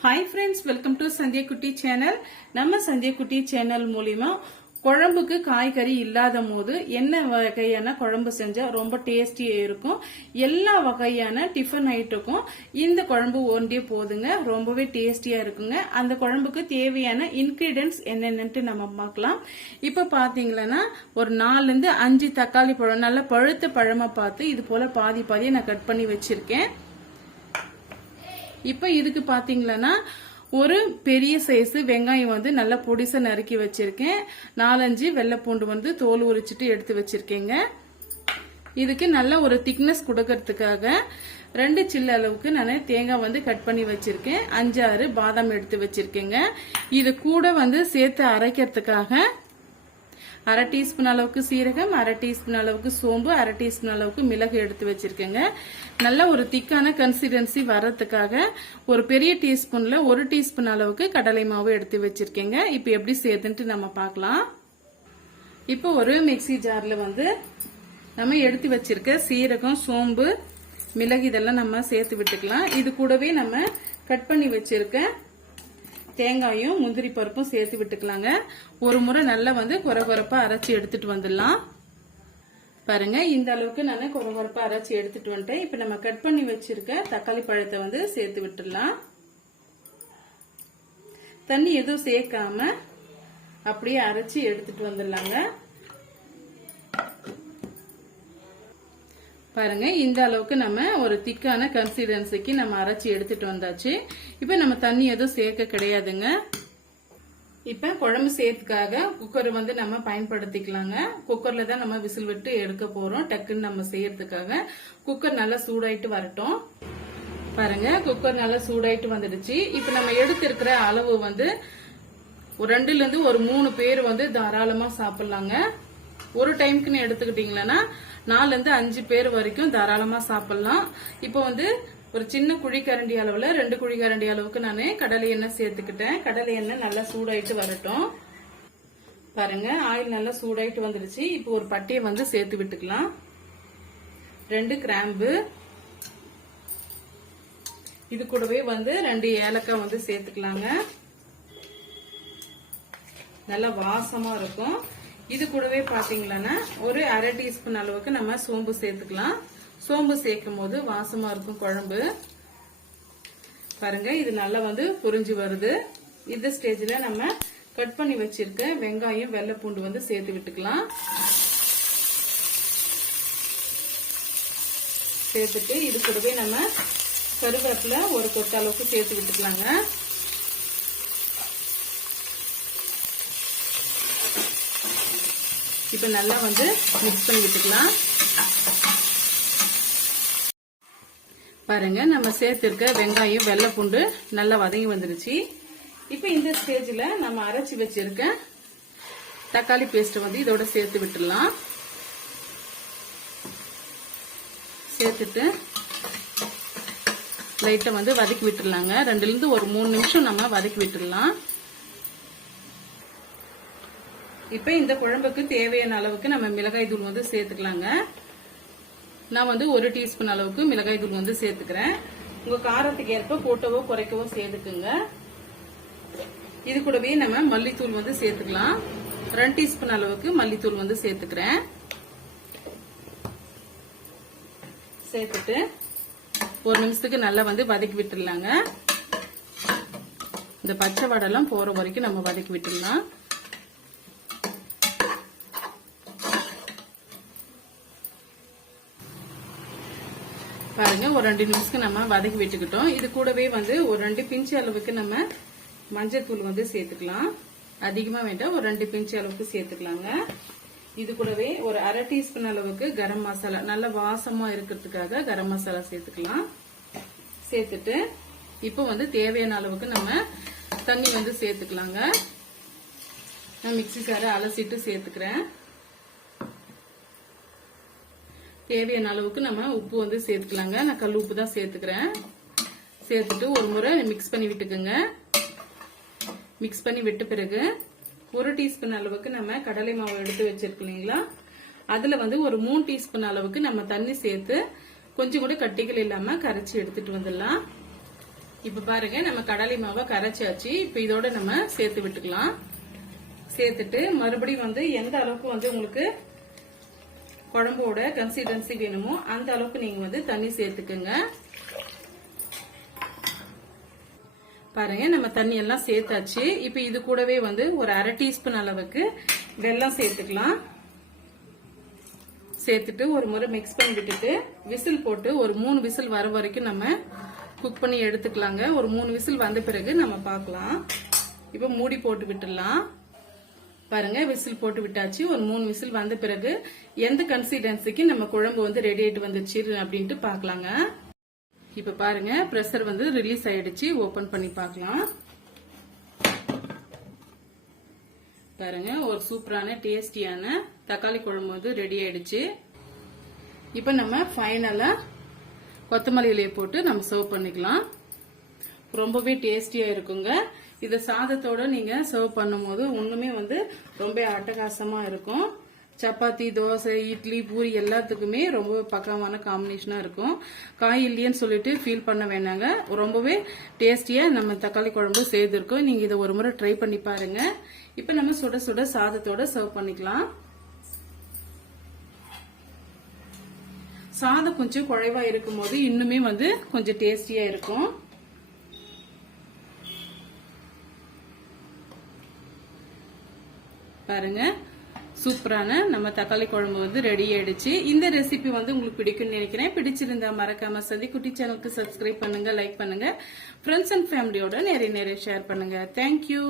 Hi friends welcome to संध्या कुट्टी channel நம்ம संध्या कुट्टी चैनल மூலமா குழம்புக்கு காய்கறி இல்லாத போது என்ன வகையான குழம்பு செஞ்சா ரொம்ப டேஸ்டியா இருக்கும் எல்லா வகையான டிஃபன் ஐட்டமுக்கும் இந்த குழம்பு ஒன்றே போதுங்க ரொம்பவே டேஸ்டியா இருக்குங்க அந்த குழம்புக்கு தேவையான இன்கிரிடியன்ட்ஸ் என்னென்னன்னு நம்ம பார்க்கலாம் இப்போ பாத்தீங்கன்னா ஒரு 4 இருந்து 5 தக்காளி பழம் நல்ல பழுத்த பழமா பார்த்து இது போல பாதி பாதியா நான் கட் பண்ணி வச்சிருக்கேன் இப்போ இதுக்கு பாத்தீங்கன்னா ஒரு பெரிய சைஸ் வெங்காயம் வந்து நல்லா பொடிசா நறுக்கி வச்சிருக்கேன் 4-5 வெள்ளை பூண்டு வந்து தோல் உரிச்சிட்டு எடுத்து வச்சிருக்கேங்க இதுக்கு நல்ல ஒரு திக்னஸ் கொடுக்கறதுக்காக 2 சில்லு அளவுக்கு நான் தேங்காய் வந்து கட் பண்ணி வச்சிருக்கேன் 5-6 பாதாம் எடுத்து வச்சிருக்கேங்க இது கூட வந்து சேர்த்து அரைக்கிறதுக்காக 1/2 டீஸ்பூன் அளவுக்கு சீரகம் 1/2 டீஸ்பூன் அளவுக்கு சோம்பு 1/2 டீஸ்பூன் அளவுக்கு மிளகு எடுத்து வச்சிருக்கேங்க நல்ல ஒரு திக்கான கன்சிஸ்டன்சி வர்றதுக்காக ஒரு பெரிய டீஸ்பூன்ல 1 டீஸ்பூன் அளவுக்கு கடலை மாவு எடுத்து வச்சிருக்கேங்க இப்போ எப்படி சேர்த்துட்டு நம்ம பார்க்கலாம் இப்போ ஒரு மிக்ஸி ஜார்ல வந்து நம்ம எடுத்து வச்சிருக்க சீரகம் சோம்பு மிளகு இதெல்லாம் நம்ம சேர்த்து விட்டுக்கலாம் இது கூடவே நம்ம கட் பண்ணி வச்சிருக்க தேங்காயும் முந்திரி பருப்பும் சேர்த்து விட்டுக்கலாங்க ஒரு முறை நல்லா வந்து கொரகொரப்பா அரைச்சி எடுத்துட்டு வந்துடலாம் பாருங்க இந்த அளவுக்கு நான் கொரகொரப்பா அரைச்சி எடுத்துட்டு வந்துட்டேன் இப்போ நம்ம கட் பண்ணி வச்சிருக்க தக்காளி பழத்தை வந்து சேர்த்து விட்டுடலாம் தண்ணி எதுவும் சேர்க்காம அப்படியே அரைச்சி எடுத்துட்டு வந்துடலாங்க பாருங்க இந்த அளவுக்கு நம்ம ஒரு திக்கான கன்சிஸ்டன்சிக்கு நம்ம அரைச்சி எடுத்துட்டு வந்தாச்சு இப்போ நம்ம தண்ணி எதுவும் சேர்க்க கிடையாதுங்க இப்ப குழம்பு சேர்த்துக்காக குக்கர் வந்து நம்ம பயன்படுத்திக்கலாங்க குக்கர்ல தான் நம்ம விசில் விட்டு எடுக்க போறோம் டக்குன்னு நம்ம செய்யறதுக்காக குக்கர் நல்லா சூடாயிட்டு வரட்டும் பாருங்க குக்கர் நல்லா சூடாயிட்டு வந்துடுச்சு இப்ப நம்ம எடுத்திருக்கிற அளவு வந்து ஒரு 2ல இருந்து ஒரு 3 பேர் வந்து தாராளமா சாப்பிடலாங்க ஒரு டைமுக்குன்னு எடுத்துக்கிட்டீங்கன்னா 4 இருந்து 5 பேர் வரைக்கும் தாராளமா சாப்பிடலாம் இப்போ வந்து ஒரு சின்ன குழிக்கரண்டி அளவுல 2 குழிக்கரண்டி அளவுக்கு நான் கடலை எண்ணெய் சேர்த்துக்கிட்டேன் கடலை எண்ணெய் நல்லா சூடாயிட்டு வரட்டும் பாருங்க ஆயில் நல்லா சூடாயிட்டு வந்துடுச்சு இப்போ ஒரு பட்டையை வந்து சேர்த்து விட்டுக்கலாம் 2 கிராம்பு இது கூடவே வந்து 2 ஏலக்காய் வந்து சேர்த்துக்கலாங்க நல்லா வாசமா இருக்கும் இது கூடவே பாத்தீங்கன்னா ஒரு 1/2 டீஸ்பூன் அளவுக்கு நம்ம சோம்பு சேர்த்துக்கலாம் சோம்பு சேர்க்கும் போது வாசமா இருக்கும் குழம்பு பாருங்க இது நல்லா வந்து புரிஞ்சு வருது இந்த ஸ்டேஜ்ல நம்ம கட் பண்ணி வச்சிருக்க வெங்காயம் வெள்ளை பூண்டு வந்து சேர்த்து விட்டுக்கலாம் சேர்த்துட்டு இது கூடவே நம்ம கருவேப்பிலை ஒரு கொத்த அளவுக்கு சேர்த்து விட்டுக்கலாங்க இப்ப நல்லா வந்து மிக்ஸ் பண்ணி விட்டுக்கலாம் பாருங்க நம்ம சேர்த்திருக்க வெங்காயம் வெள்ளை பூண்டு நல்லா வதங்கி வந்துருச்சு இப்ப இந்த ஸ்டேஜ்ல நம்ம அரைச்சி வச்சிருக்க தக்காளி பேஸ்ட் வந்து இதோட சேர்த்து விட்டுடலாம் சேர்த்துட்டு லைட்டா வந்து வதக்கி விட்டுடலாங்க 2ல இருந்து ஒரு 3 நிமிஷம் நம்ம வதக்கி விட்டுடலாம் இப்ப இந்த குழம்புக்கு தேவையான அளவுக்கு நம்ம மிளகாய் தூள் வந்து சேர்த்துக்கலாங்க நான் வந்து 1 டீஸ்பூன் அளவுக்கு மிளகாய் தூள் வந்து சேர்த்துக்கிறேன் உங்க காரத்துக்கு ஏற்ப கூட்டவோ குறைக்கவோ சேர்த்துக்குங்க இது கூடவே நம்ம மல்லித்தூள் வந்து சேர்த்துக்கலாம் 2 டீஸ்பூன் அளவுக்கு மல்லித்தூள் வந்து சேர்த்துக்கிறேன் சேர்த்துட்டு 1 நிமிஷத்துக்கு நல்லா வந்து வதக்கி விட்டுடலாங்க இந்த பச்சை வடெல்லாம் போற வரைக்கும் நம்ம வதக்கி விட்டுடலாம் பாருங்க ஒரு 2 நிமிஷத்துக்கு நம்ம வதக்கி விட்டுக்கிட்டோம் இது கூடவே வந்து ஒரு 2 பிஞ்சு அளவுக்கு நம்ம மஞ்சள் தூள் வந்து சேர்த்துக்கலாம் அதிகமா வேண்டாம் ஒரு 2 பிஞ்சு அளவுக்கு சேர்த்துக்கலாங்க இது கூடவே ஒரு 1/2 டீஸ்பூன் அளவுக்கு கரம் மசாலா நல்ல வாசமா இருக்கிறதுக்காக கரம் மசாலா சேர்த்துக்கலாம் சேர்த்துட்டு இப்போ வந்து தேவையான அளவுக்கு நம்ம தண்ணி வந்து சேர்த்துக்கலாங்க நான் மிக்ஸி சாரை அலசிட்டு சேர்த்துக்கிறேன் தேவையான அளவுக்கு நம்ம உப்பு வந்து சேர்த்துக்கலாங்க நான் கல் உப்பு தான் சேர்த்துக்கிறேன் சேர்த்துட்டு ஒரு முறை மிக்ஸ் பண்ணி விட்டுக்குங்க மிக்ஸ் பண்ணி விட்ட பிறகு 1 டீஸ்பூன் அளவுக்கு நம்ம கடலை மாவு எடுத்து வச்சிருக்கோம் இல்லைங்களா அதுல வந்து ஒரு 3 டீஸ்பூன் அளவுக்கு நம்ம தண்ணி சேர்த்து கொஞ்சம் கூட கட்டிகள் இல்லாம கரைச்சி எடுத்துட்டு வந்துடலாம் இப்ப பாருங்க நம்ம கடலை மாவை கரைச்சாச்சு. இப்ப இதோட நம்ம சேர்த்து விட்டுக்கலாம். சேர்த்துட்டு மறுபடியும் வந்து எந்த அளவுக்கு வந்து உங்களுக்கு குழம்போட கன்சிஸ்டன்சி வேணுமோ அந்த அளவுக்கு நீங்க வந்து தண்ணி சேர்த்துக்குங்க. பாருங்க நம்ம தண்ணி எல்லாம் சேர்த்தாச்சு. இப்ப இது கூடவே வந்து ஒரு 1/2 டீஸ்பூன் அளவுக்கு வெல்லம் சேர்த்துக்கலாம். சேர்த்துட்டு ஒரு முறை மிக்ஸ் பண்ணி விட்டுட்டு விசில் போட்டு ஒரு 3 விசில் வர வரைக்கும் நம்ம குக் பண்ணி எடுத்துக்கலாங்க. ஒரு 3 விசில் வந்த பிறகு நம்ம பார்க்கலாம். இப்ப மூடி போட்டு விட்டுடலாம். பாருங்க விசில் போட்டு விட்டாச்சு. ஒரு 3 விசில் வந்த பிறகு எந்த கன்சிஸ்டன்சிக்கு நம்ம குழம்பு வந்து ரெடி ஆயிட்டு வந்துச்சு அப்படின்ட்டு பார்க்கலாங்க. இப்ப பாருங்க பிரஷர் வந்து ரிலீஸ் ஆயிடுச்சு. ஓபன் பண்ணி பார்க்கலாம். பாருங்க ஒரு சூப்பரான டேஸ்டியான தக்காளி குழம்பு வந்து ரெடி ஆயிடுச்சு. இப்ப நம்ம ஃபைனலா கொத்தமல்லி இலையை போட்டு நம்ம சர்வ் பண்ணிக்கலாம். ரொம்பவே டேஸ்டியா இருக்குங்க. இத சாதத்தோட நீங்க சர்வ் பண்ணும்போது ஒண்ணுமே வந்து ரொம்ப அட்டகாசமா இருக்கும். சப்பாத்தி, தோசை, இட்லி, பூரி எல்லாத்துக்குமே ரொம்ப பக்கமான காம்பினேஷனா இருக்கும். காய் இல்லையன்னு சொல்லிட்டு ஃபீல் பண்ண வேணாங்க. ரொம்பவே டேஸ்டியா நம்ம தக்காளி குழம்பு செய்திருக்கோம். நீங்க இதை ஒரு முறை ட்ரை பண்ணி பாருங்க. இப்ப நம்ம சுட சுட சாதத்தோட சர்வ் பண்ணிக்கலாம். சாதம் கொஞ்சம் குழைவா இருக்கும் போது இன்னுமே வந்து கொஞ்சம் டேஸ்டியா இருக்கும். பாருங்க சூப்பரான நம்ம தக்காளி குழம்பு வந்து ரெடி ஆயிடுச்சு. இந்த ரெசிபி வந்து உங்களுக்கு பிடிக்கும்னு நினைக்கிறேன். பிடிச்சிருந்தா மறக்காம சதிக்குட்டி சேனலுக்கு சப்ஸ்கிரைப் பண்ணுங்க, லைக் பண்ணுங்க, ஃப்ரெண்ட்ஸ் அண்ட் ஃபேமிலியோட நிறைய ஷேர் பண்ணுங்க. தேங்க்யூ.